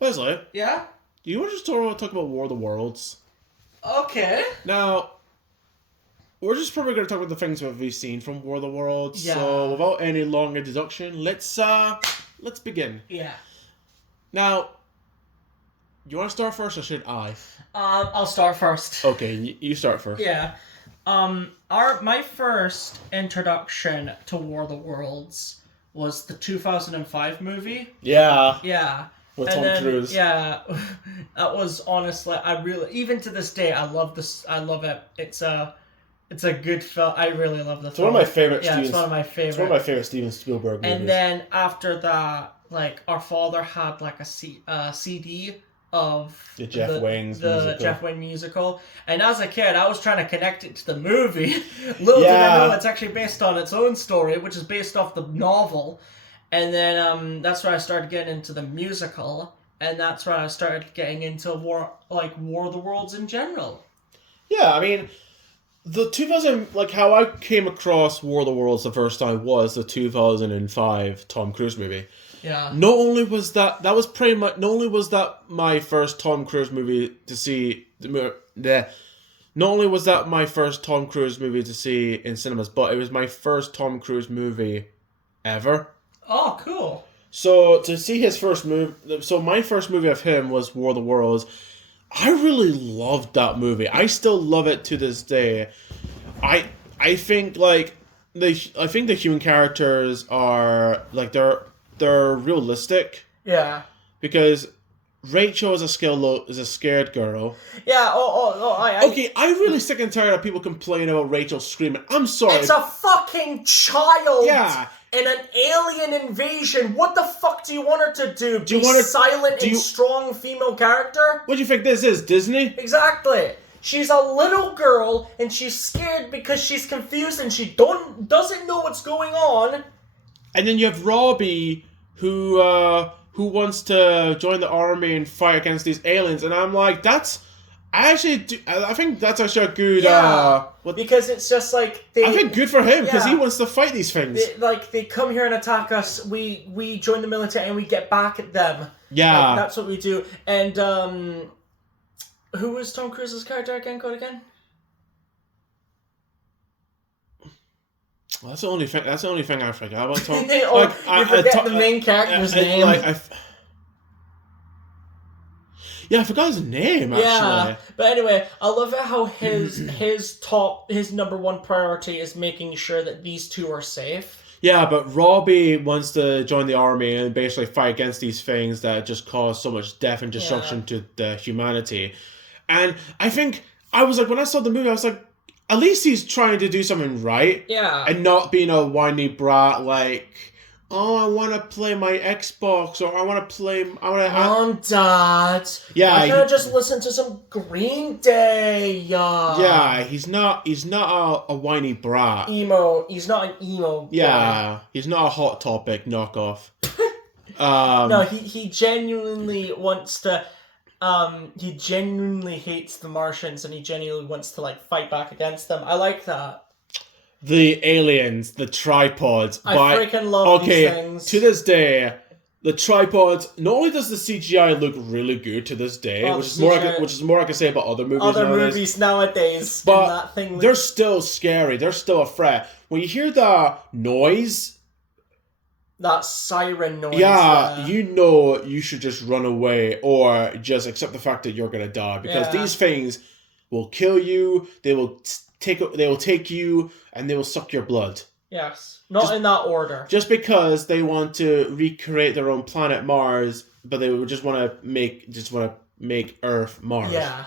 Leslie, Yeah? do you want to just talk about War of the Worlds? Okay. Now, we're just probably going to talk about the things that we've seen from War of the Worlds. Yeah. So, without any long introduction, let's begin. Yeah. Now, you want to start first, or should I? I'll start first. Okay, you start first. Yeah. My first introduction to War of the Worlds was the 2005 movie. Yeah. Yeah. With And Tom then, Cruise. Yeah. That was honestly, even to this day, I love this. I love it. It's a good film. I really love the It's film. one of my favorite. Yeah, it's one of my favorite. It's one of my favorite Steven Spielberg movies. And then after that, like, our father had like a CD of The Jeff Wayne's the musical. Jeff Wayne musical. And as a kid, I was trying to connect it to the movie. Little did I know it's actually based on its own story, which is based off the novel. And then that's where I started getting into the musical, and that's where I started getting into War of the Worlds in general. Yeah, I mean, the 2000, like, how I came across War of the Worlds the first time was the 2005 Tom Cruise movie. Yeah. Not only was that my first Tom Cruise movie to see not only was that my first Tom Cruise movie to see in cinemas, but it was my first Tom Cruise movie ever. Oh, cool. So to see his first movie, so my first movie of him was War of the Worlds. I really loved that movie. I still love it to this day. I think the human characters are like they're realistic. Yeah. Because Rachel is a scared girl. Yeah. Okay, I'm really sick and tired of people complaining about Rachel screaming. I'm sorry. It's a fucking child. Yeah. In an alien invasion. What the fuck do you want her to do? Do you want her silent and strong female character? What do you think this is, Disney? Exactly. She's a little girl and she's scared because she's confused and she doesn't know what's going on. And then you have Robbie, who wants to join the army and fight against these aliens, and I'm like, I think that's actually a good. Because it's just like I think good for him because Yeah. he wants to fight these things. They come here and attack us. We join the military and we get back at them. Yeah, That's what we do. And who was Tom Cruise's character again? Code again? that's the only thing. That's the only thing I forgot about Tom. You forget the main character's name. Yeah, I forgot his name, actually. Yeah, but anyway, I love it how his number one priority is making sure that these two are safe. Yeah, but Robbie wants to join the army and basically fight against these things that just cause so much death and destruction to the humanity. And I think, I was like, when I saw the movie, I was like, at least he's trying to do something right. Yeah. And not being a whiny brat like, oh, I want to play my Xbox, or I want to... Dad. Yeah, I gotta just listen to some Green Day. Yeah, he's not a whiny brat. Emo. He's not an emo guy. Yeah, he's not a Hot Topic knockoff. No, he genuinely wants to... he genuinely hates the Martians, and he genuinely wants to, like, fight back against them. I like that. The aliens, the tripods. I freaking love these things. To this day, the tripods. Not only does the CGI look really good to this day, which is more I can say about other movies. Nowadays, but and that thing they're still scary. They're still a threat. When you hear the noise, that siren noise. Yeah, you know you should just run away or just accept the fact that you're gonna die because these things will kill you. They will take you and they will suck your blood. Yes, in that order. Just because they want to recreate their own planet Mars, but they would just want to make Earth Mars. Yeah.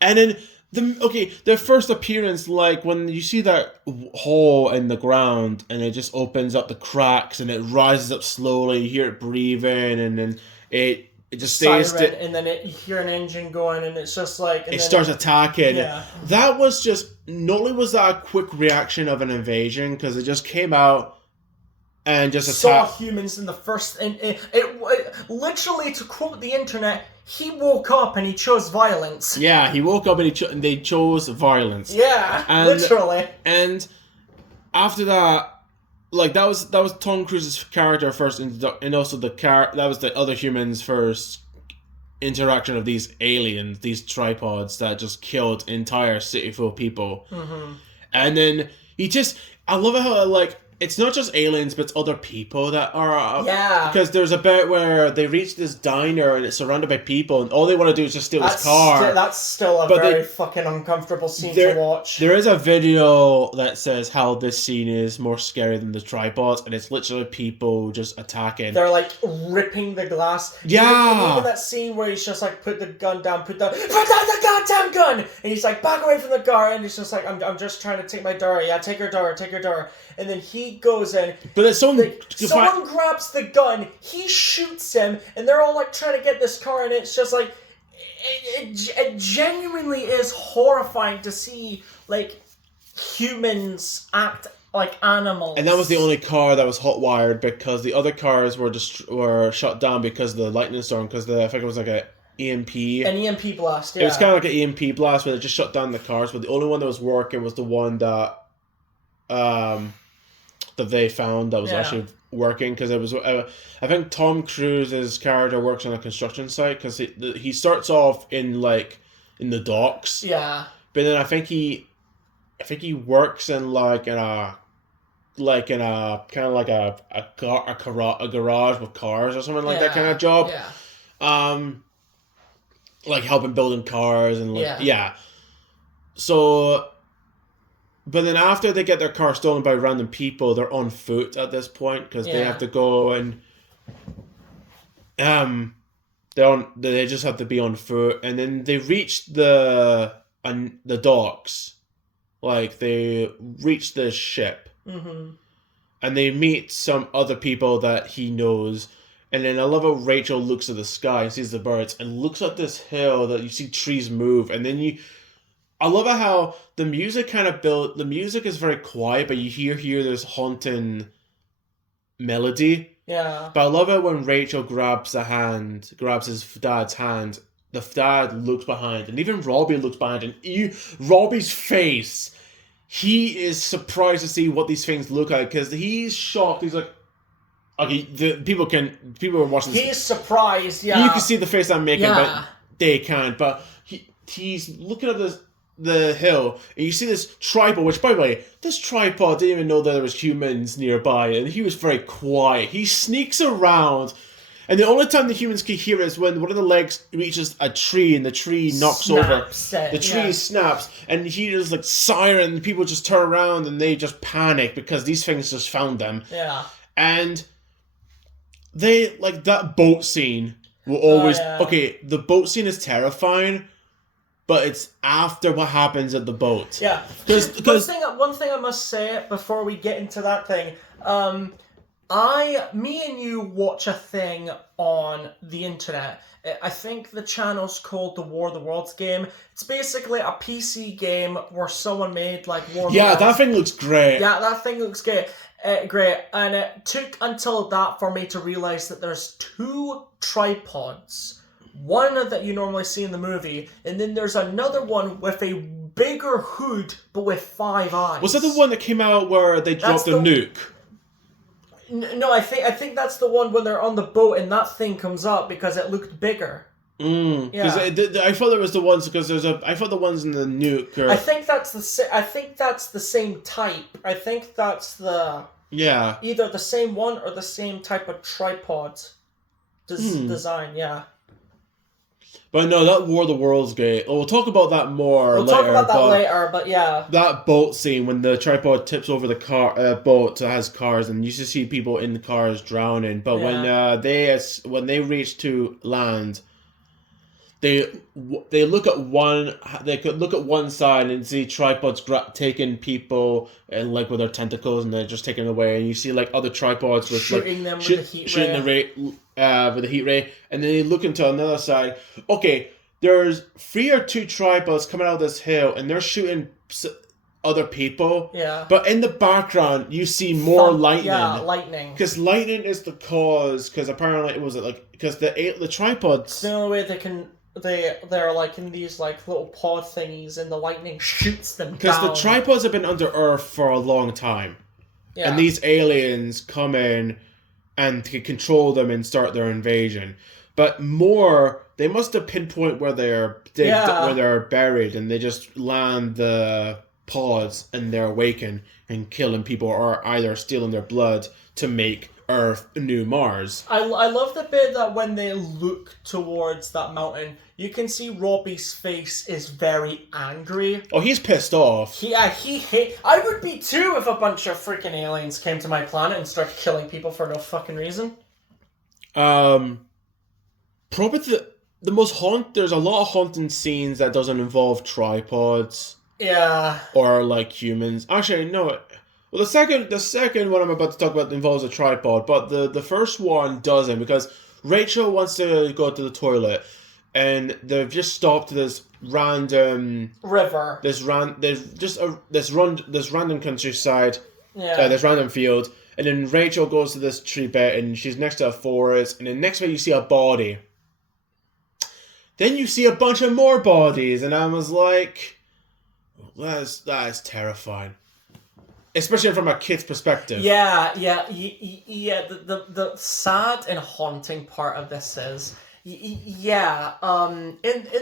And then their first appearance, like when you see that hole in the ground and it just opens up the cracks and it rises up slowly, you hear it breathing, and then it just stays siren, and then you hear an engine going, and it's just like... it starts attacking. Yeah. That was just... Not only was that a quick reaction of an invasion, because it just came out and just attacked... Saw humans in the first... And it literally, to quote the internet, he woke up and he chose violence. Yeah, he woke up and they chose violence. Yeah, literally. And after that, like that was Tom Cruise's character first, and also that was the other humans' first interaction of these aliens, these tripods that just killed entire city full of people. Mm-hmm. And then I love it how like it's not just aliens, but it's other people that are... Because there's a bit where they reach this diner and it's surrounded by people and all they want to do is just steal his car. That's still a very fucking uncomfortable scene to watch. There is a video that says how this scene is more scary than the tripods, and it's literally people just attacking. They're like ripping the glass. Yeah! Even that scene where he's just like, put the gun down, put down the goddamn gun! And he's like, back away from the car, and he's just like, I'm just trying to take my daughter. Yeah, take your daughter. And then he goes in. But then someone grabs the gun, he shoots him, and they're all like trying to get this car, and it's just like it genuinely is horrifying to see like humans act like animals. And that was the only car that was hot wired because the other cars were shut down because of the lightning storm. Because I think it was like an EMP blast. Yeah, it was kind of like an EMP blast where they just shut down the cars. But the only one that was working was the one that that they found that was actually working, because it was I think Tom Cruise's character works on a construction site because he starts off in the docks, but then I think he works in a kind of like a garage with cars or something like that kind of job, like helping building cars and so. But then after they get their car stolen by random people, they're on foot at this point because they have to go and they just have to be on foot, and then they reach the docks, like they reach the ship, and they meet some other people that he knows, and then I love how Rachel looks at the sky and sees the birds and looks at this hill that you see trees move, and then I love it how the music the music is very quiet, but you hear this haunting melody. Yeah. But I love it when Rachel grabs his dad's hand, the dad looks behind, and even Robbie looks behind, and Robbie's face, he is surprised to see what these things look like, because he's shocked. He's like, okay, people are watching this. He's surprised, yeah. You can see the face I'm making, but they can't. But he's looking at the hill, and you see this tripod, which, by the way, this tripod didn't even know that there was humans nearby, and he was very quiet. He sneaks around, and the only time the humans can hear it is when one of the legs reaches a tree, and the tree knocks over. The tree snaps, and he hears like siren, and people just turn around, and they just panic, because these things just found them. Yeah. And they, like, that boat scene will always... Okay, the boat scene is terrifying, but it's after what happens at the boat. Yeah. One thing I must say before we get into that thing, me and you watch a thing on the internet. I think the channel's called the War of the Worlds game. It's basically a PC game where someone made like War of the Worlds. That thing looks great. Yeah, that thing looks great. And it took until that for me to realize that there's two tripods. One that you normally see in the movie, and then there's another one with a bigger hood, but with 5 eyes. Was that the one that came out where they dropped a nuke? No, I think that's the one when they're on the boat and that thing comes up because it looked bigger. Yeah. I thought there was the ones because I thought the ones in the nuke. I think that's the same type. I think that's either the same one or the same type of tripod design. Yeah. But no, that War of the Worlds game. We'll talk about that more later. We'll talk about that later, but yeah. That boat scene when the tripod tips over the boat that has cars, and you just see people in the cars drowning. But when they reach to land, they look at one side and see tripods taking people and like with their tentacles, and they're just taking away. And you see like other tripods with shooting them with the heat ray. With the heat ray, and then they look into another side. Okay, there's 3 or 2 tripods coming out of this hill, and they're shooting other people. Yeah. But in the background, you see more lightning. Yeah, lightning. Because lightning is the cause. Because apparently it was because the tripods. It's the only way they can. They're like in these like little pod thingies, and the lightning shoots them down. Because the tripods have been under Earth for a long time. Yeah. And these aliens come in and can control them and start their invasion. But more, they must have pinpoint where they're where they're buried, and they just land the pods and they're awakened and killing people, or either stealing their blood to make Earth a new Mars. I love the bit that when they look towards that mountain, you can see Robbie's face is very angry. Oh, he's pissed off. I would be too if a bunch of freaking aliens came to my planet and started killing people for no fucking reason. Probably the most there's a lot of haunting scenes that doesn't involve tripods. Yeah. Or like humans. Actually, no. Well, the second one I'm about to talk about involves a tripod, but the first one doesn't, because Rachel wants to go to the toilet, and they've just stopped this random river. This random countryside. Yeah. This random field, and then Rachel goes to this tree bit, and she's next to a forest, and then next to it you see a body. Then you see a bunch of more bodies, and I was like, that is terrifying. Especially from a kid's perspective. Yeah. The sad and haunting part of this is, in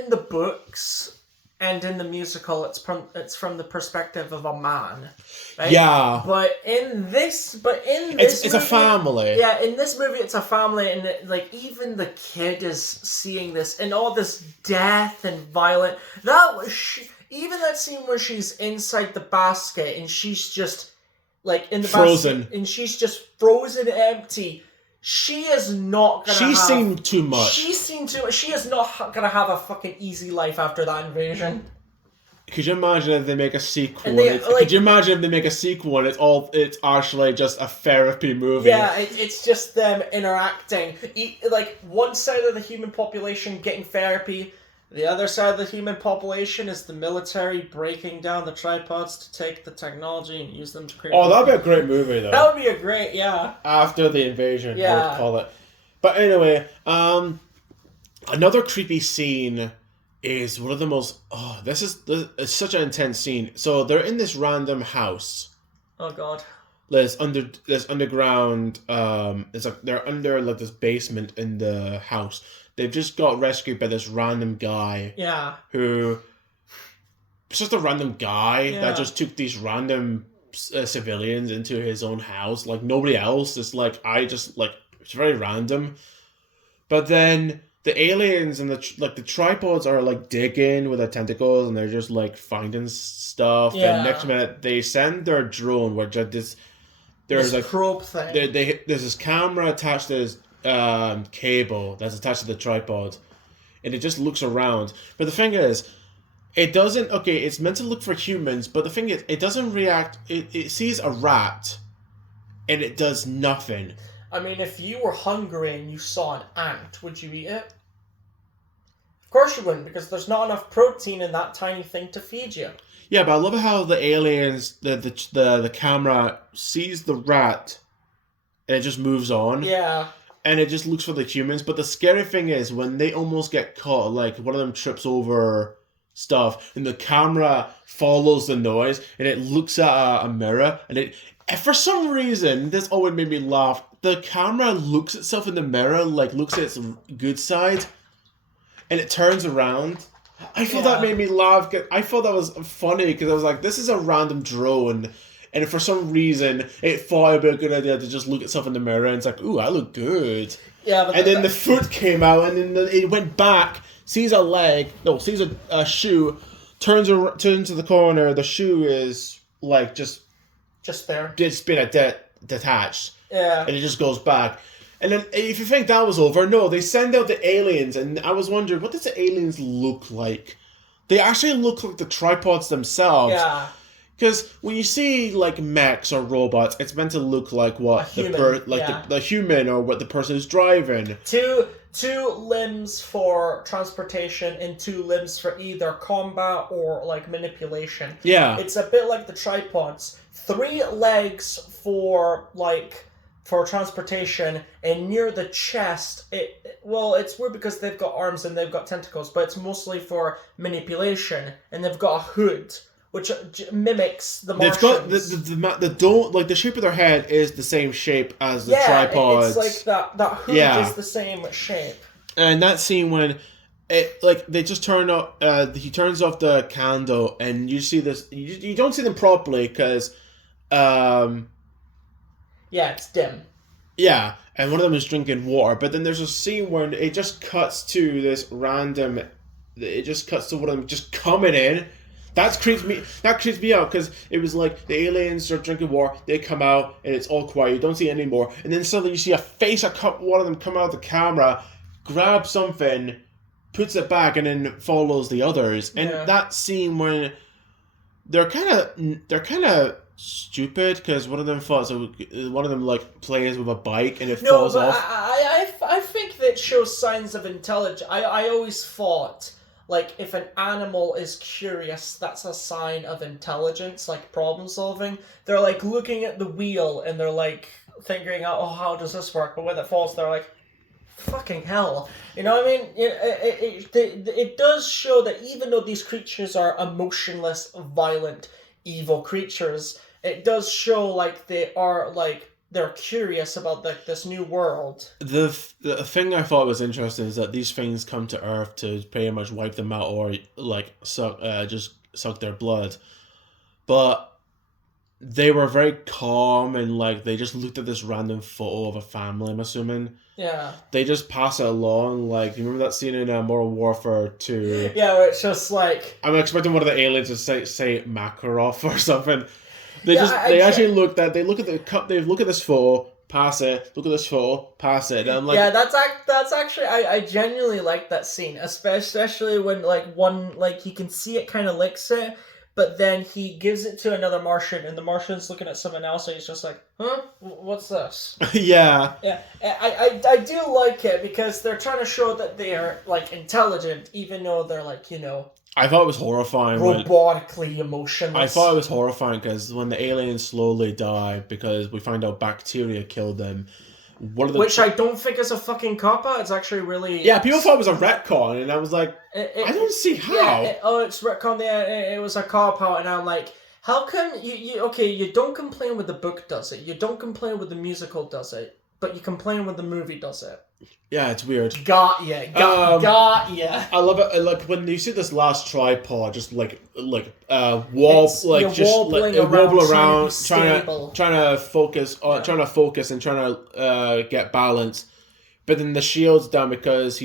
the books and in the musical, it's from the perspective of a man, right? Yeah. But in this it's movie, a family. Yeah, in this movie, it's a family, and even the kid is seeing this and all this death and violent. Even that scene where she's inside the basket and she's just in the frozen basket, and she's just frozen empty. She is not gonna. She's seen too much. She is not gonna have a fucking easy life after that invasion. Could you imagine if they make a sequel? Could you imagine if they make a sequel and it's actually just a therapy movie? Yeah, it's just them interacting. One side of the human population getting therapy. The other side of the human population is the military breaking down the tripods to take the technology and use them to create... Oh, that'd be a great movie, though. That would be a great, yeah. After the invasion, yeah. I would call it. But anyway, another creepy scene is one of the most... Oh, this is such an intense scene. So they're in this random house. Oh, God. This underground... they're under this basement in the house. They've just got rescued by this random guy. Yeah. Who... It's just a random guy that just took these random civilians into his own house. Like, nobody else. It's it's very random. But then the aliens and the tripods are, digging with their tentacles, and they're just, finding stuff. Yeah. And next minute, they send their drone, which there's this probe thing. There's this camera attached to this cable that's attached to the tripod, and it just looks around. But the thing is, it doesn't... Okay, it's meant to look for humans, but the thing is, it doesn't react... It sees a rat, and it does nothing. I mean, if you were hungry and you saw an ant, would you eat it? Of course you wouldn't, because there's not enough protein in that tiny thing to feed you. Yeah, but I love how the aliens, the camera sees the rat, and it just moves on. Yeah. And it just looks for the humans. But the scary thing is, when they almost get caught, one of them trips over stuff, and the camera follows the noise, and it looks at a mirror, and for some reason, this always made me laugh. The camera looks itself in the mirror, looks at its good side, and it turns around. I thought that made me laugh. I thought that was funny, because I was like, this is a random drone. And for some reason, it thought it'd be a good idea to just look itself in the mirror, and it's like, ooh, I look good. Yeah, but then the foot came out, and then it went back, sees a shoe, turns to the corner. The shoe is just there. It's been detached. Yeah. And it just goes back. And then, if you think that was over, no, they send out the aliens, and I was wondering, what does the aliens look like? They actually look like the tripods themselves. Yeah. Because when you see mechs or robots, it's meant to look like what the human or what the person is driving. Two limbs for transportation and 2 limbs for either combat or manipulation. Yeah, it's a bit like the tripods. 3 legs for transportation, and near the chest, it's weird because they've got arms and they've got tentacles, but it's mostly for manipulation, and they've got a hood which mimics the They've Martians. got the dome, like the shape of their head is the same shape as the yeah, tripods. it's like that hood is the same shape. And that scene when they just turn up, he turns off the candle, and you see this. You don't see them properly because, it's dim. Yeah, and one of them is drinking water. But then there's a scene where it just cuts to this random. It just cuts to one of them just coming in. That creeps me out because it was like the aliens are drinking water. They come out and it's all quiet. You don't see it anymore, and then suddenly you see a face. One of them come out of the camera, grab something, puts it back, and then follows the others. And that scene when they're kind of stupid because one of them like plays with a bike and it falls off. I think that shows signs of intelligence. I always thought like if an animal is curious, that's a sign of intelligence, like problem solving. They're like looking at the wheel and they're like figuring out, oh, how does this work? But when it falls, they're like, fucking hell. You know what I mean? It does show that even though these creatures are emotionless, violent, evil creatures, it does show like they are like they're curious about this new world. The thing I thought was interesting is that these things come to Earth to pretty much wipe them out or like suck their blood, but they were very calm and like they just looked at this random photo of a family. I'm assuming. Yeah. They just pass it along. Like, you remember that scene in Modern Warfare 2? Yeah, where it's just like... I'm expecting one of the aliens to say Makarov or something. They look at this photo, pass it, look at this photo, pass it. And I'm like... Yeah, that's actually... I genuinely like that scene. Especially when, like, one... Like, you can see it kind of licks it, but then he gives it to another Martian, and the Martian's looking at someone else, and he's just like, huh? What's this? Yeah. Yeah, I do like it, because they're trying to show that they are, like, intelligent, even though they're, like, you know... I thought it was horrifying. Robotically emotionless. I thought it was horrifying, because when the aliens slowly die, because we find out bacteria killed them... Which I don't think is a fucking cop-out. It's actually really... Yeah, people thought it was a retcon, and I was like, I don't see how. Yeah, it's retcon there. It was a cop-out, and I'm like, how come you don't complain when the book does it. You don't complain when the musical does it. But you complain when the movie does it. Yeah, it's weird. Got ya. I love it. Like when you see this last tripod, just wobble around, trying to focus and trying to get balance. But then the shield's down because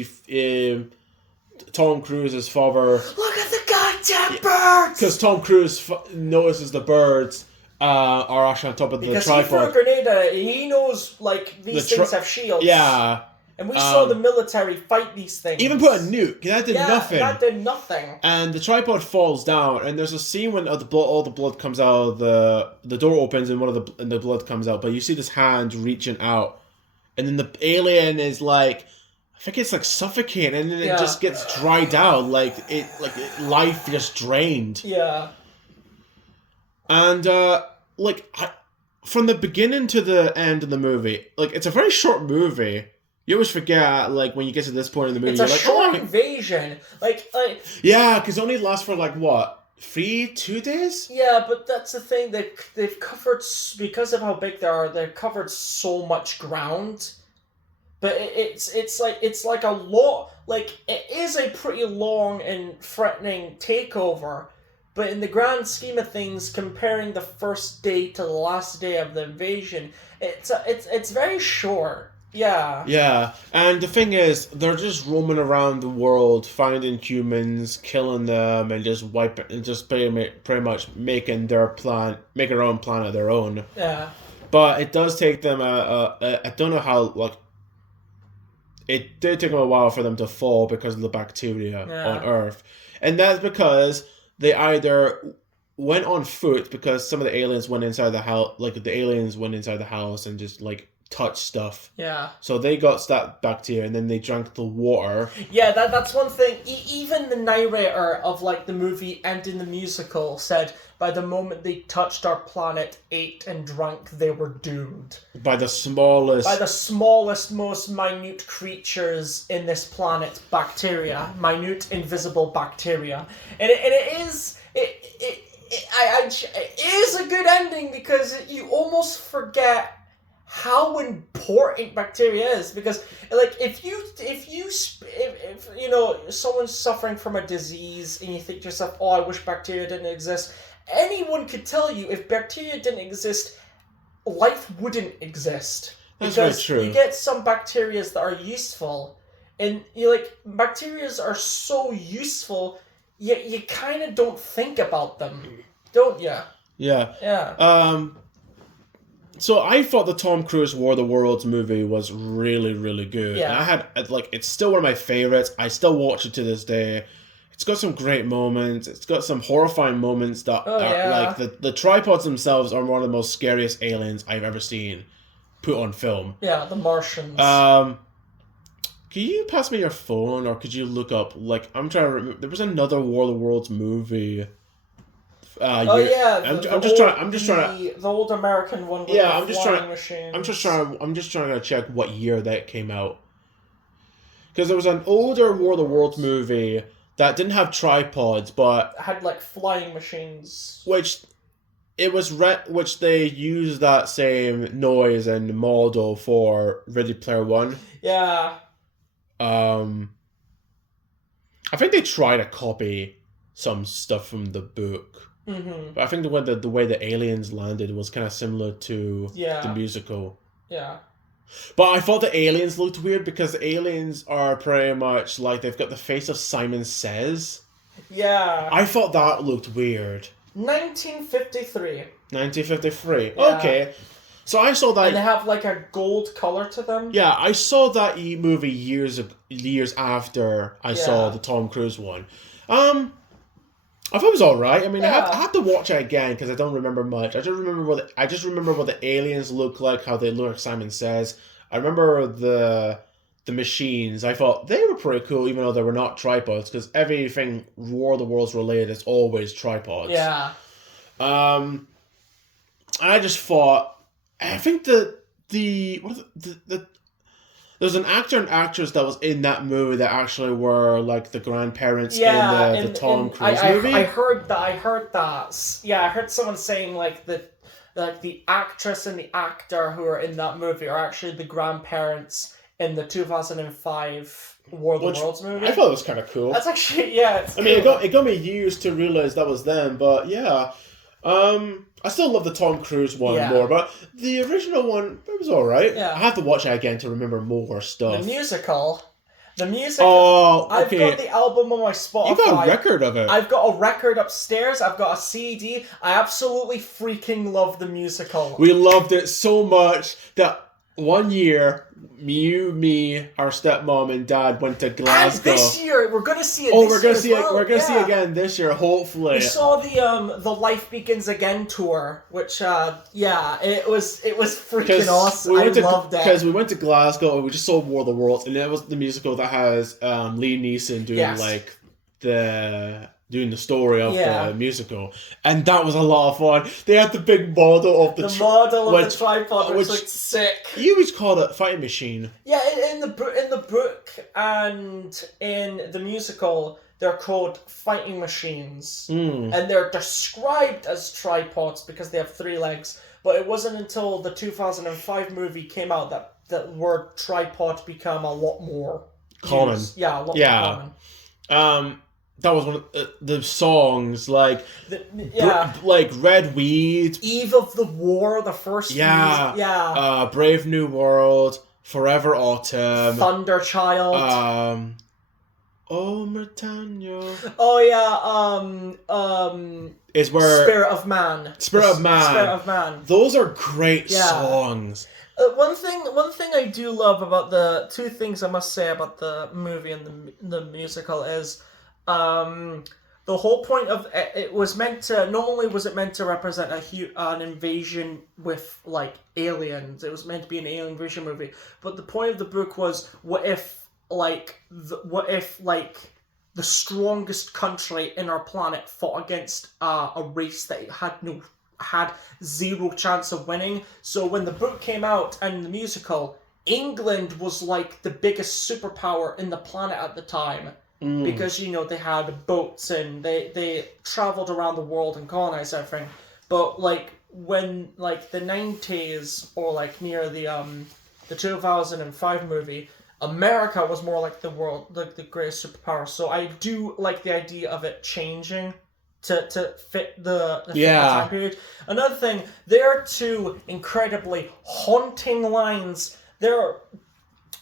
Tom Cruise's father. Look at the goddamn birds. Because Tom Cruise notices the birds. Are actually on top of the tripod. Because he threw a grenade, he knows, like, these things have shields. Yeah. And we saw the military fight these things. Even put a nuke, that did nothing. That did nothing. And the tripod falls down, and there's a scene when all the blood comes out of the door opens and the blood comes out, but you see this hand reaching out. And then the alien is like, I think it's like suffocating, and then it just gets dried out, life just drained. Yeah. And, from the beginning to the end of the movie, like, it's a very short movie. You always forget, like, when you get to this point in the movie, it's a short invasion. Yeah, because it only lasts for, like, what? 2 days? Yeah, but that's the thing. They've covered, because of how big they are, they've covered so much ground. But it's like a lot, like, it is a pretty long and threatening takeover. But in the grand scheme of things, comparing the first day to the last day of the invasion, it's very short. Yeah. Yeah, and the thing is, they're just roaming around the world, finding humans, killing them, and just pretty much making their own planet their own. Yeah. But it does take them I don't know how, like, it did take them a while for them to fall because of the bacteria on Earth, and that's because they either went on foot because some of the aliens went inside the house, and just, like, touched stuff. Yeah. So they got that bacteria, and then they drank the water. Yeah, that's one thing. Even the narrator of, like, the movie and in the musical said, by the moment they touched our planet, ate and drank, they were doomed. By the smallest, most minute creatures in this planet, bacteria. Minute, invisible bacteria. And it is a good ending because you almost forget how important bacteria is, because like if you know someone's suffering from a disease and you think to yourself, oh, I wish bacteria didn't exist, anyone could tell you if bacteria didn't exist, life wouldn't exist. That's very Because true. you get some bacteria that are useful, and you like bacteria are so useful, yet you kind of don't think about them, don't you? Yeah. Yeah. So I thought the Tom Cruise War of the Worlds movie was really, really good. Yeah. And I had, like, it's still one of my favorites. I still watch it to this day. It's got some great moments. It's got some horrifying moments that Oh, are, yeah. like, the tripods themselves are one of the most scariest aliens I've ever seen put on film. Yeah, the Martians. Can you pass me your phone, or could you look up, like, I'm trying to remember, there was another War of the Worlds movie. I'm just trying to. The old American one. With Yeah, the flying machines. I'm just trying to check what year that came out. Because there was an older War of the Worlds movie that didn't have tripods, but had like flying machines. which they used that same noise and model for Ready Player One. Yeah. I think they tried to copy some stuff from the book. Mm-hmm. But I think the way the aliens landed was kind of similar to the musical. Yeah. But I thought the aliens looked weird because the aliens are pretty much like they've got the face of Simon Says. Yeah. I thought that looked weird. 1953. 1953. Yeah. Okay. So I saw that. And they have like a gold color to them. Yeah, I saw that movie years after I saw the Tom Cruise one. I thought it was all right. I mean, I have to watch it again because I don't remember much. I just remember what the aliens look like, how they look like Simon Says. I remember the machines. I thought they were pretty cool, even though they were not tripods, because everything War of the Worlds related is always tripods. Yeah. I just thought, I think there's an actor and actress that was in that movie that actually were like the grandparents in the Tom Cruise movie. I heard that. Yeah, I heard someone saying like the actress and the actor who are in that movie are actually the grandparents in the 2005 War of the Worlds movie. I thought it was kind of cool. That's actually It's I mean, it got me years to realize that was them, but yeah. I still love the Tom Cruise one more, but the original one, it was alright. Yeah. I have to watch it again to remember more stuff. The musical. Oh, okay. I've got the album on my Spotify. You got a record of it. I've got a record upstairs. I've got a CD. I absolutely freaking love the musical. We loved it so much that one year, me, our stepmom and dad went to Glasgow. And this year we're gonna see it. We're gonna see it. We're gonna see it again this year, hopefully. We saw the Life Begins Again tour, which it was freaking awesome. I loved it because we went to Glasgow and we just saw War of the Worlds, and that was the musical that has Liam Neeson doing like doing the story of the musical, and that was a lot of fun. They had the big model of the tripod, which looked sick. You always called it fighting machine. Yeah, in the book and in the musical, they're called fighting machines, and they're described as tripods because they have 3 legs. But it wasn't until the 2005 movie came out that the word tripod became a lot more common. Used. Yeah, a lot more common. That was one of the songs, like like Red Weed, Eve of the War, the first Brave New World, Forever Autumn, Thunderchild, Oh Britannia. Oh yeah, is where Spirit of Man. Spirit of Man. Those are great songs. One thing I do love about the 2 things I must say about the movie and the musical is the whole point of it was meant to, not only was it meant to represent an invasion with like aliens, it was meant to be an alien invasion movie, but the point of the book was what if the strongest country in our planet fought against a race that had 0 chance of winning. So when the book came out and the musical, England was like the biggest superpower in the planet at the time. because they had boats and they traveled around the world and colonized everything. But like when like the 90s or like near the 2005 movie, America was more like the world, like the greatest superpower. So I do like the idea of it changing to fit the time period. Another thing, there are two incredibly haunting lines. There are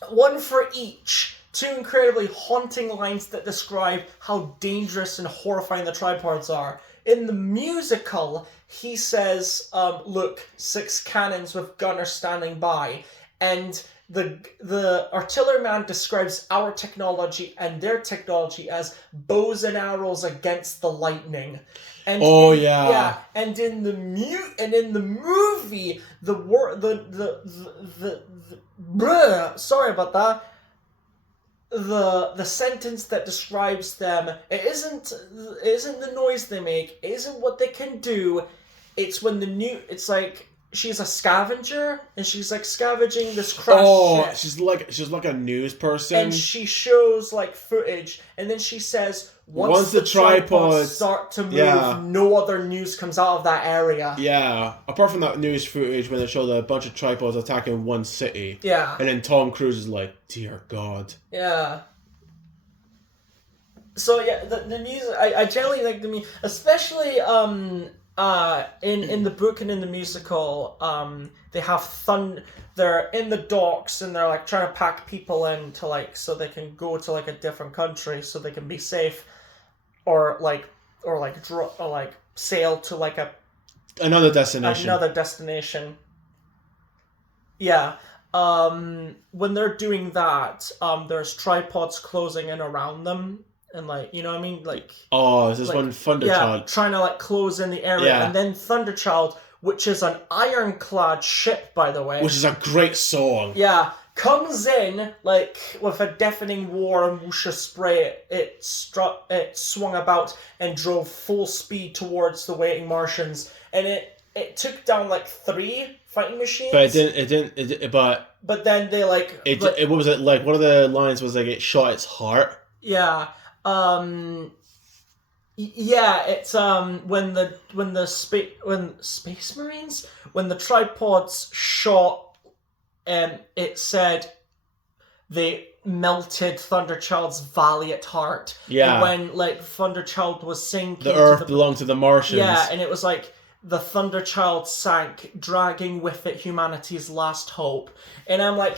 one for each. Two incredibly haunting lines that describe how dangerous and horrifying the tripods are. In the musical, he says, look, 6 cannons with gunners standing by. And the artilleryman describes our technology and their technology as bows and arrows against the lightning. And and in the movie, sorry about that. The sentence that describes them, it isn't the noise they make, it isn't what they can do, it's when it's like she's a scavenger and she's like scavenging this crashed ship. She's like a news person, and she shows like footage, and then she says once the tripods start to move, no other news comes out of that area. Yeah, apart from that news footage when they showed a bunch of tripods attacking one city. Yeah. And then Tom Cruise is like, dear God. Yeah. So yeah, the music, I generally like the music, especially in the book and in the musical, they have they're in the docks and they're like trying to pack people in to like so they can go to like a different country so they can be safe, or sail to like another destination. Yeah. When they're doing that, there's tripods closing in around them. And like, you know what I mean? Like, oh, is this one Thunderchild? Yeah, trying to like close in the area. Yeah. And then Thunderchild, which is an ironclad ship, by the way. Which is a great song. Yeah. Comes in like with a deafening war and whoosha spray. It swung about and drove full speed towards the waiting Martians. And it took down like 3 fighting machines. But it didn't. But then they like. What was it like? One of the lines was like it shot its heart. Yeah. It's when Space Marines, when the tripods shot, it said they melted Thunderchild's valiant heart. Yeah. And when like Thunderchild was sinking, the Earth belonged to the Martians. Yeah, and it was like the Thunderchild sank, dragging with it humanity's last hope. And I'm like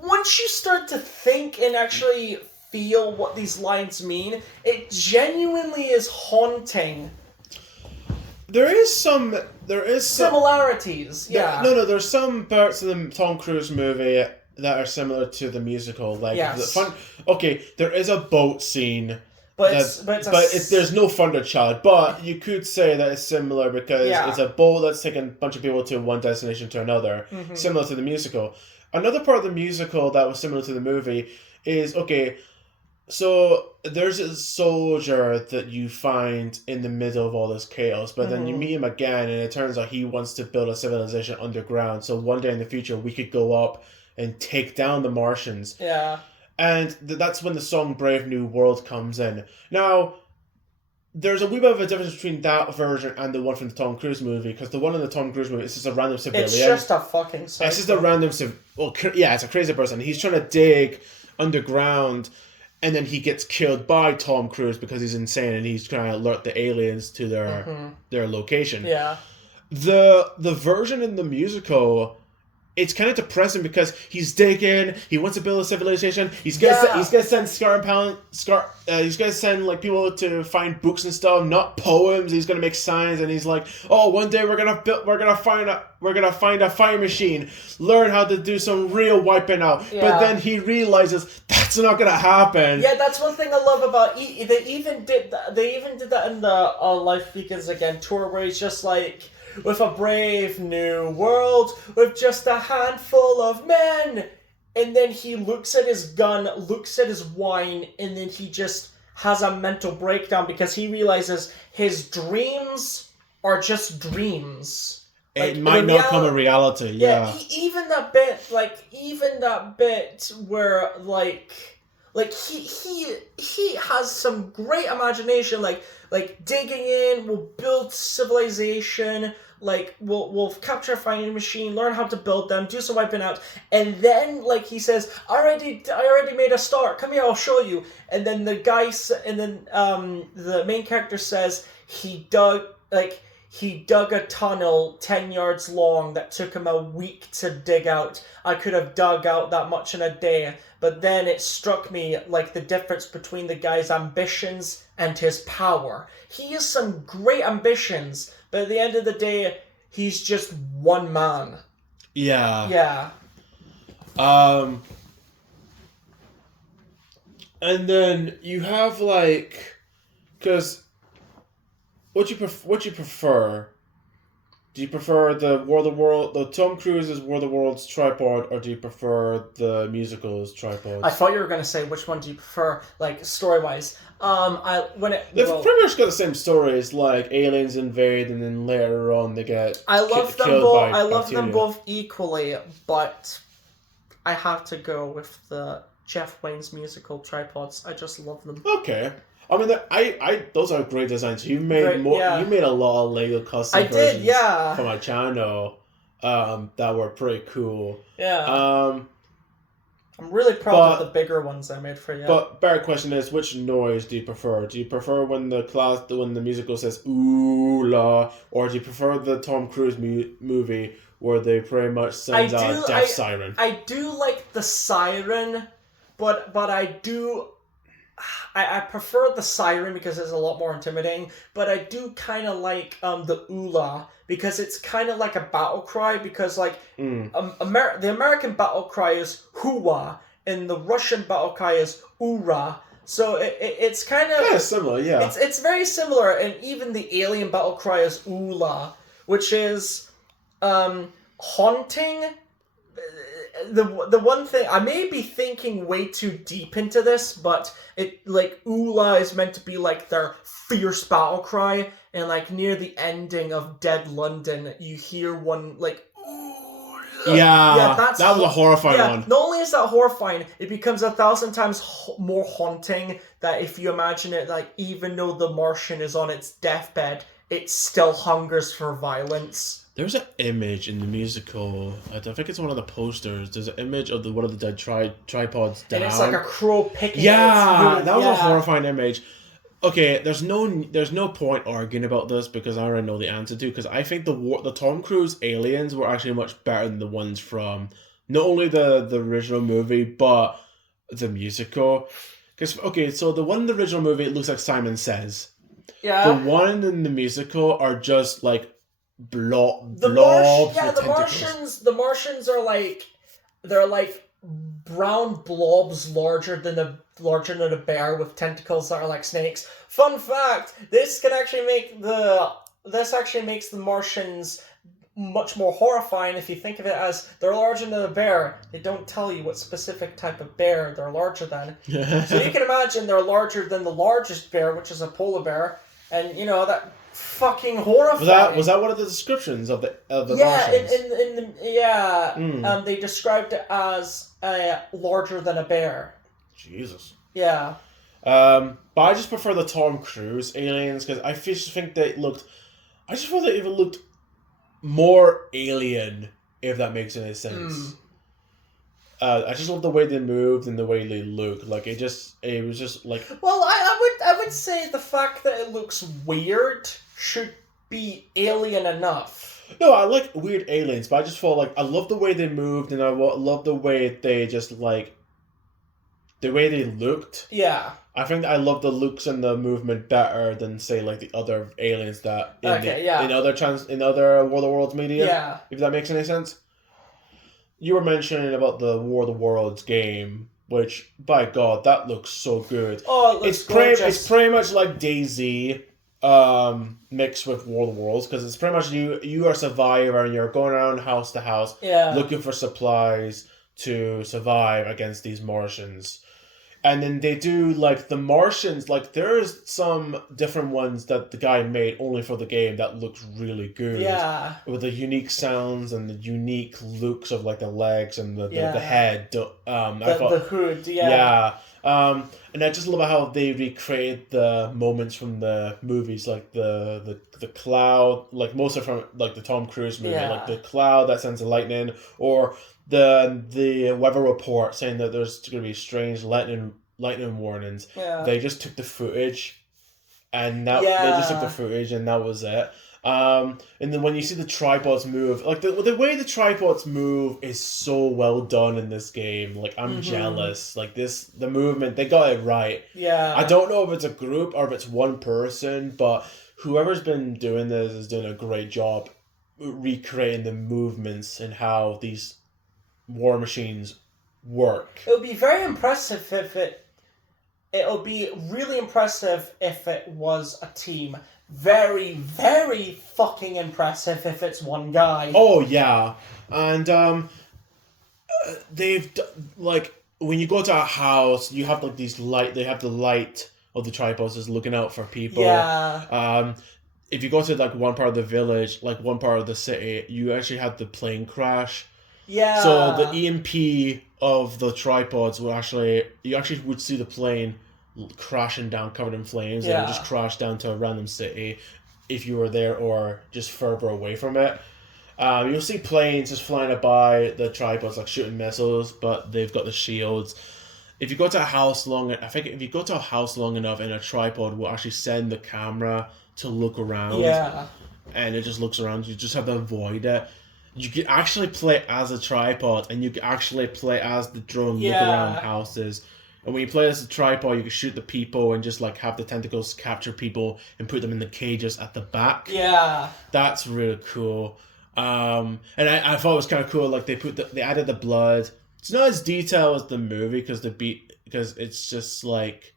once you start to think and actually feel what these lines mean, it genuinely is haunting. There is some similarities. Yeah. No, there's some parts of the Tom Cruise movie that are similar to the musical. Like, yes. Okay, there is a boat scene. But there's no Thunderchild. But you could say that it's similar because it's a boat that's taking a bunch of people to one destination to another, similar to the musical. Another part of the musical that was similar to the movie is, okay, so there's a soldier that you find in the middle of all this chaos, but then you meet him again and it turns out he wants to build a civilization underground. So one day in the future we could go up and take down the Martians. Yeah. And that's when the song Brave New World comes in. Now, there's a wee bit of a difference between that version and the one from the Tom Cruise movie, because the one in the Tom Cruise movie is just a random civilian. It's just a fucking psycho. It's just a random it's a crazy person. He's trying to dig underground, and then he gets killed by Tom Cruise because he's insane and he's trying to alert the aliens to their location. Yeah. The version in the musical, it's kind of depressing because he's digging. He wants to build a civilization. He's gonna send he's gonna send like people to find books and stuff, not poems. He's gonna make signs, and he's like, "Oh, one day we're gonna find a fire machine, learn how to do some real wiping out." Yeah. But then he realizes that's not gonna happen. Yeah, that's one thing I love about they even did that in the Life Begins Again tour, where he's just like, with a brave new world, with just a handful of men. And then he looks at his gun, looks at his wine, and then he just has a mental breakdown because he realizes his dreams are just dreams. It might not come a reality, yeah. Even that bit where, like Like he has some great imagination. Like digging in, we'll build civilization. Like we'll capture a fighting machine, learn how to build them, do some wiping out, and then like he says, I already made a start. Come here, I'll show you. And then the main character says he dug a tunnel 10 yards long that took him a week to dig out. I could have dug out that much in a day, but then it struck me like the difference between the guy's ambitions and his power. He has some great ambitions, but at the end of the day, he's just one man. Yeah. Yeah. And then you have like, because what you prefer? Do you prefer the Tom Cruise's War of the Worlds tripod, or do you prefer the musical's tripod? I thought you were gonna say which one do you prefer, like story wise. They've pretty much got the same stories. Like aliens invade, and then later on they get. I love them both. I love them both equally, but I have to go with the Jeff Wayne's musical tripods. I just love them. Okay. I mean, those are great designs. You made You made a lot of Lego custom versions for my channel, that were pretty cool. Yeah. I'm really proud of the bigger ones I made for you. But better question is, which noise do you prefer? Do you prefer when the musical says ooh la, or do you prefer the Tom Cruise movie where they pretty much send out a death siren? I do like the siren, but I prefer the siren because it's a lot more intimidating, but I do kind of like the oola because it's kind of like a battle cry, because like the American battle cry is hua and the Russian battle cry is ura. So it's kind of similar, yeah. It's very similar, and even the alien battle cry is ula, which is haunting. The one thing, I may be thinking way too deep into this, but Ula is meant to be like their fierce battle cry, and like near the ending of Dead London, you hear one like that was a horrifying one. Not only is that horrifying, it becomes 1,000 times more haunting. That if you imagine it, like even though the Martian is on its deathbed, it still hungers for violence. There's an image in the musical. I think it's one of the posters. There's an image of one of the dead tripods down. And it's like a crow picking. Yeah, that was a horrifying image. Okay, there's no point arguing about this because I already know the answer to. Because I think the Tom Cruise aliens were actually much better than the ones from not only the original movie but the musical. Because so the one in the original movie, it looks like Simon Says. Yeah. The one in the musical are just like blobs. The Martians are like, they're like brown blobs larger than a bear with tentacles that are like snakes. Fun fact: this actually makes the Martians much more horrifying if you think of it as they're larger than a bear. They don't tell you what specific type of bear they're larger than. So you can imagine they're larger than the largest bear, which is a polar bear, and that. Fucking horrifying. Was that one of the descriptions of the Martians? They described it as larger than a bear. Jesus. Yeah. But I just prefer the Tom Cruise aliens because I just think they looked. I just felt they even looked more alien, if that makes any sense. I just love the way they moved and the way they looked. Like it was just like. Well, I would say the fact that it looks weird should be alien enough. No, I like weird aliens, but I just felt like I love the way they moved, and I love the way they just like the way they looked. Yeah. I think I love the looks and the movement better than say like the other aliens that in other War of the Worlds media. Yeah. If that makes any sense. You were mentioning about the War of the Worlds game, which by God, that looks so good. Oh, it looks gorgeous. It's pretty much like DayZ mixed with War of the Worlds, because it's pretty much you are a survivor and you're going around house to house looking for supplies to survive against these Martians. And then they do, like, the Martians, like, there's some different ones that the guy made only for the game that looks really good. Yeah. With the unique sounds and the unique looks of, like, the legs and the head. The hood, Yeah. And I just love how they recreate the moments from the movies, like the cloud, like most of from like the Tom Cruise movie, like the cloud that sends the lightning, or the weather report saying that there's going to be strange lightning warnings. Yeah. They just took the footage, and they just took the footage, and that was it. And then when you see the tripods move, like the way the tripods move is so well done in this game. Like I'm jealous. Like the movement, they got it right. Yeah. I don't know if it's a group or if it's one person, but whoever's been doing this is doing a great job recreating the movements and how these war machines work. It would be very impressive it would be really impressive if it was a team. Very, very fucking impressive if it's one guy. Oh yeah, and they've like when you go to a house, you have like these light. They have the light of the tripods is looking out for people. Yeah. If you go to like one part of the village, like one part of the city, you actually have the plane crash. Yeah. So the EMP of the tripods will you actually would see the plane crashing down covered in flames, and it would just crash down to a random city if you were there or just further away from it. You'll see planes just flying by the tripods like shooting missiles, but they've got the shields. If you go to a house long enough, and a tripod will actually send the camera to look around. Yeah. And it just looks around. You just have to avoid it. You can actually play as a tripod, and you can actually play as the drone look around houses. And when you play as a tripod, you can shoot the people and just like have the tentacles capture people and put them in the cages at the back. Yeah. That's really cool. And I thought it was kind of cool. Like they added the blood. It's not as detailed as the movie because it's just like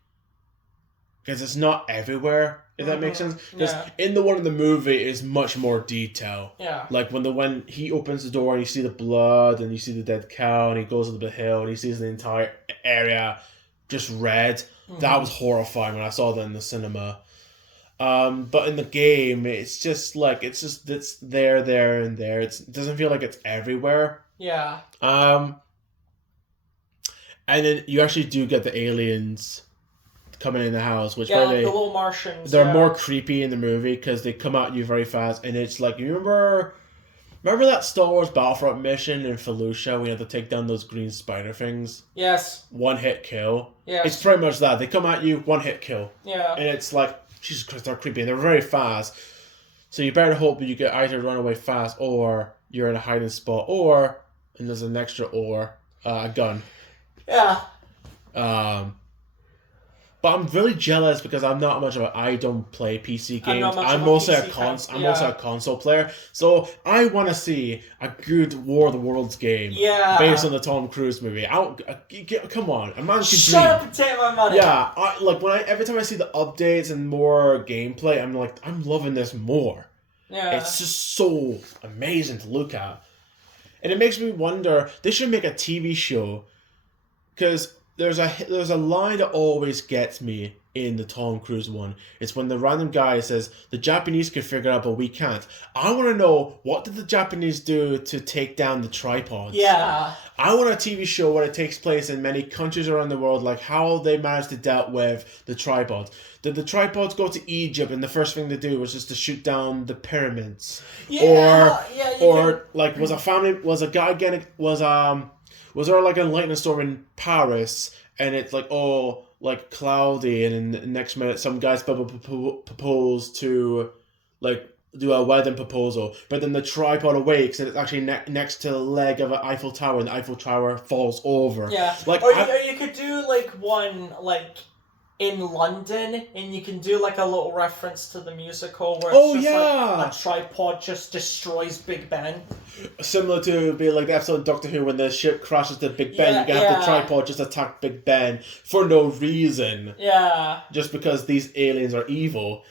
because it's not everywhere. If that makes sense, because in the one in the movie is much more detail. Yeah. Like when he opens the door and you see the blood and you see the dead cow and he goes up the hill and he sees the entire area just red. That was horrifying when I saw that in the cinema. But in the game, it's there, and there. It doesn't feel like it's everywhere. Yeah. And then you actually do get the aliens coming in the house, which the little Martians. They're more creepy in the movie because they come at you very fast, and it's like you remember that Star Wars Battlefront mission in Felucia? We had to take down those green spider things. Yes. One hit kill. Yes. It's pretty much that. They come at you, one hit kill. Yeah. And it's like Jesus Christ, they're creepy and they're very fast. So you better hope that you get either run away fast or you're in a hiding spot, and there's an extra a gun. Yeah. But I'm really jealous because I don't play PC games. I'm mostly a console player. So I want to see a good War of the Worlds game based on the Tom Cruise movie. Come on, a man can Shut up and take my money. Yeah, every time I see the updates and more gameplay, I'm like, I'm loving this more. Yeah. It's just so amazing to look at. And it makes me wonder, they should make a TV show because there's a line that always gets me in the Tom Cruise one. It's when the random guy says, the Japanese can figure it out, but we can't. I want to know, what did the Japanese do to take down the tripods? Yeah. I want a TV show where it takes place in many countries around the world, like how they managed to deal with the tripods. Did the tripods go to Egypt and the first thing they do was just to shoot down the pyramids? Was there like a lightning storm in Paris and it's like, like cloudy, and in the next minute some guys propose to like do a wedding proposal, but then the tripod awakes and it's actually next to the leg of an Eiffel Tower and the Eiffel Tower falls over. Yeah. Like, or you could do like one like in London, and you can do like a little reference to the musical where it's like a tripod just destroys Big Ben. Similar to be like the episode of Doctor Who when the ship crashes to Big Ben, you can have the tripod just attack Big Ben for no reason. Yeah. Just because these aliens are evil.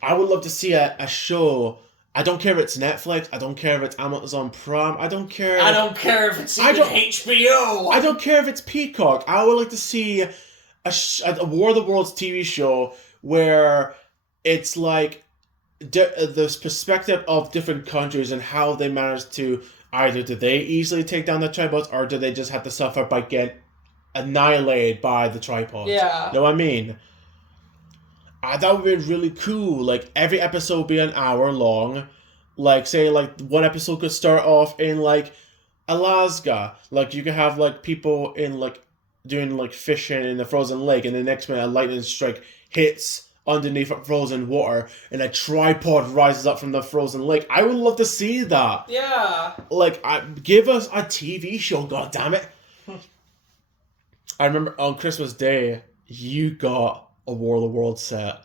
I would love to see a show. I don't care if it's Netflix. I don't care if it's Amazon Prime. I don't care if it's even HBO. I don't care if it's Peacock. I would like to see a War of the Worlds TV show where it's like the perspective of different countries and how they managed to either did they easily take down the tripods or did they just have to suffer by getting annihilated by the tripods. Yeah. You know what I mean? That would be really cool. Like, every episode would be an hour long. Like, say, like, one episode could start off in, like, Alaska. Like, you could have, like, people in, like, doing, like, fishing in the frozen lake, and the next minute a lightning strike hits underneath frozen water, and a tripod rises up from the frozen lake. I would love to see that. Yeah. Like, give us a TV show, goddammit. I remember on Christmas Day, you got a War of the Worlds set.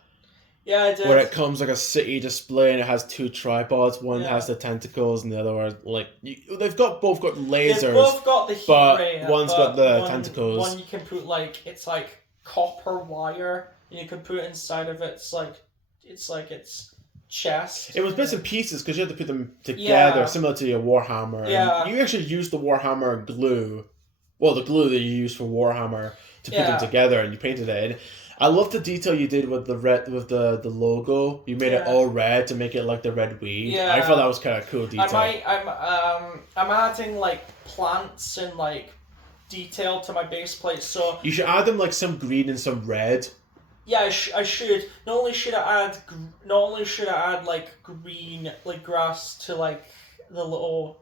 Yeah, I did. Where it comes like a city display and it has two tripods. One Yeah. has the tentacles and the other one, like, they've both got lasers. They've both got the heat but ray. one's got the tentacles. One you can put like it's like copper wire, and you can put inside of it. It's like its chest. It was bits and pieces because you had to put them together, Yeah. similar to your Warhammer. Yeah. And you actually used the Warhammer glue. Well, the glue that you used for Warhammer to put Yeah. them together, and you painted it. And I love the detail you did with the red, with the logo. You made it Yeah. all red to make it like the red weed. Yeah. I thought that was kind of cool detail. I'm adding like plants and like detail to my base plate. So You should add them like some green and some red. yeah, I should. Not only should I add like green like grass to like the little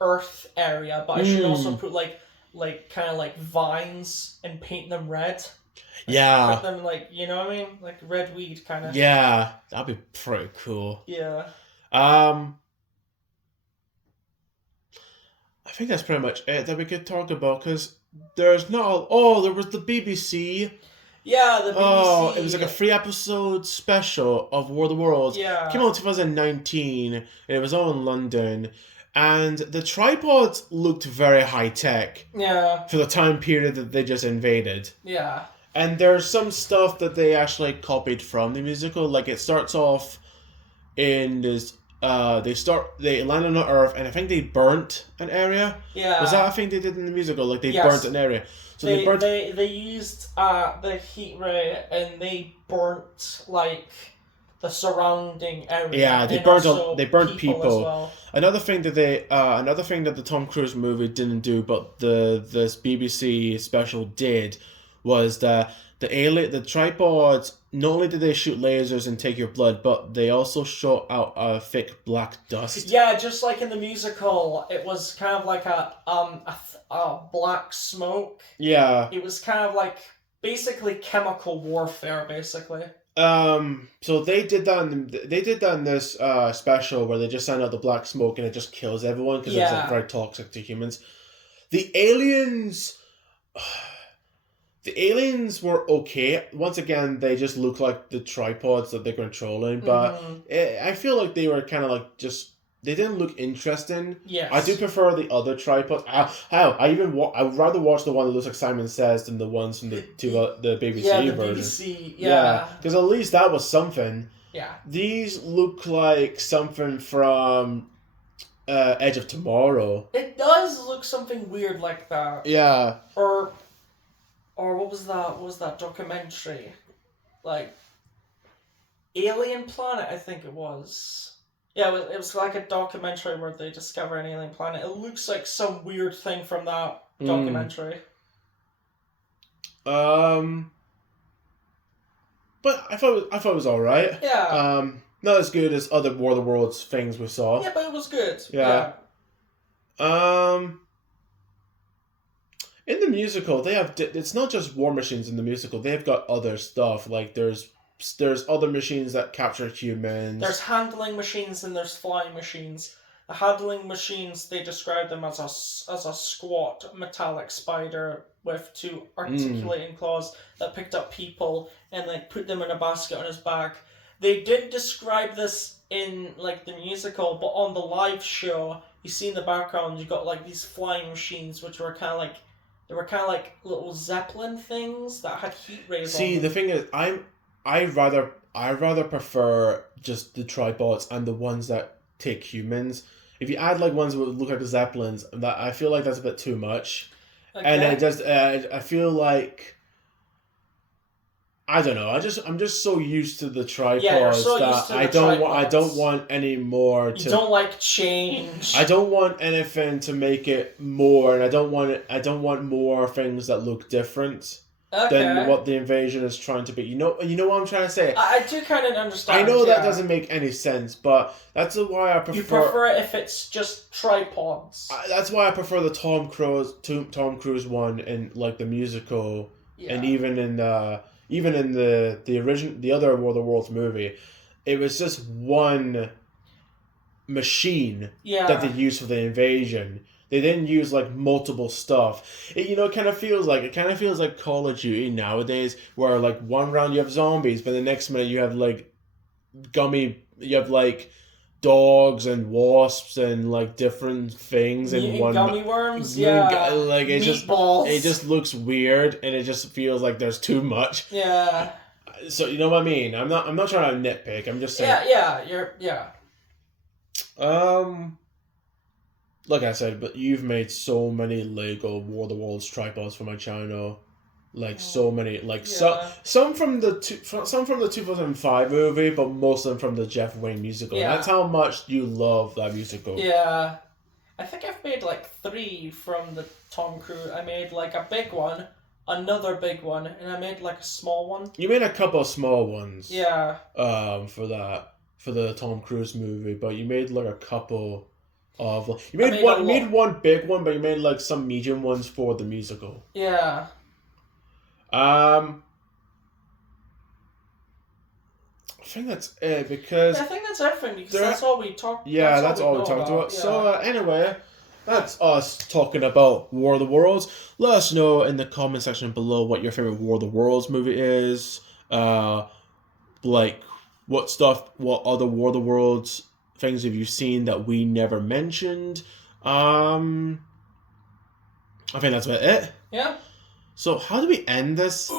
earth area, but I should also put like kind of like vines and paint them red. Yeah. Put them like, you know what I mean, like red weed kind of. Yeah, that'd be pretty cool. Yeah. I think that's pretty much it that we could talk about, because there's not. There was the BBC. Yeah, the BBC. Oh, it was like a 3-episode special of War of the Worlds. Yeah. It came out in 2019, and it was all in London. And the tripods looked very high tech Yeah. for the time period that they just invaded. Yeah. And there's some stuff that they actually copied from the musical. Like, it starts off in this. They land on Earth, and I think they burnt an area. Yeah. Was that a thing they did in the musical? Like, they Yes. burnt an area. So they burnt. They used the heat ray, and they burnt like the surrounding area. Yeah, they and burnt also they burnt people. as well. Another thing that the Tom Cruise movie didn't do, but this BBC special did, was that the tripods, not only did they shoot lasers and take your blood, but they also shot out a thick black dust. Yeah, just like in the musical, it was kind of like a black smoke. Yeah. It was kind of like basically chemical warfare, basically. So they did that in this special where they just send out the black smoke and it just kills everyone because it's like very toxic to humans. The aliens were okay. Once again, they just look like the tripods that they're controlling, but I feel like they were kind of like they didn't look interesting. Yes. I do prefer the other tripods. I would rather watch the one that looks like Simon Says than the ones from the BBC version. BBC, Yeah, because at least that was something. Yeah. These look like something from Edge of Tomorrow. It does look something weird like that. Yeah. Or what was that? What was that documentary? Like Alien Planet, I think it was. Yeah, it was like a documentary where they discover an alien planet. It looks like some weird thing from that documentary. But I thought it was all right. Yeah. Not as good as other War of the Worlds things we saw. Yeah, but it was good. Yeah. In the musical, they have. It's not just war machines in the musical. They've got other stuff. Like there's other machines that capture humans. There's handling machines and there's flying machines. The handling machines, they describe them as a squat metallic spider with two articulating claws that picked up people and like put them in a basket on his back. They did describe this in like the musical, but on the live show, you see in the background you got like these flying machines which were kind of like little Zeppelin things that had heat rays on them. See, the thing is, I rather prefer just the tripods and the ones that take humans. If you add like ones that would look like the Zeppelins, that I feel like that's a bit too much. Okay. And it just I feel like I don't know. I'm just so used to the tripods you're so that used to the I tripods. don't want any more to. You don't like change. I don't want anything to make it more, and I don't want more things that look different than what the invasion is trying to be. You know what I'm trying to say? I do kind of understand. I know that doesn't make any sense, but that's why I prefer. You prefer it if it's just tripods. That's why I prefer the Tom Cruise one in like the musical, and even in the the other War of the Worlds movie, it was just one machine that they used for the invasion. They didn't use like multiple stuff. It kind of feels like Call of Duty nowadays, where like one round you have zombies, but the next minute you have like dogs and wasps and like different things in one. Gummy worms, like it Meatballs. just looks weird, and it just feels like there's too much. Yeah. So you know what I mean? I'm not trying to nitpick. I'm just saying. Yeah. Like I said, but you've made so many Lego War of the Worlds tripods for my channel, like so many, like some from the 2005 movie, but most of them from the Jeff Wayne musical. Yeah. That's how much you love that musical. Yeah, I think I've made like 3 from the Tom Cruise. I made like a big one, another big one, and I made like a small one. You made a couple of small ones. Yeah. For the Tom Cruise movie, but you made like a couple. You made one big one, but you made like some medium ones for the musical. Yeah. I think that's it because. I think that's everything because that's all we talked. Yeah, that's all we talked about. Yeah. So anyway, that's us talking about War of the Worlds. Let us know in the comment section below what your favorite War of the Worlds movie is. Like what other War of the Worlds things have you seen that we never mentioned? I think that's about it. Yeah. So how do we end this?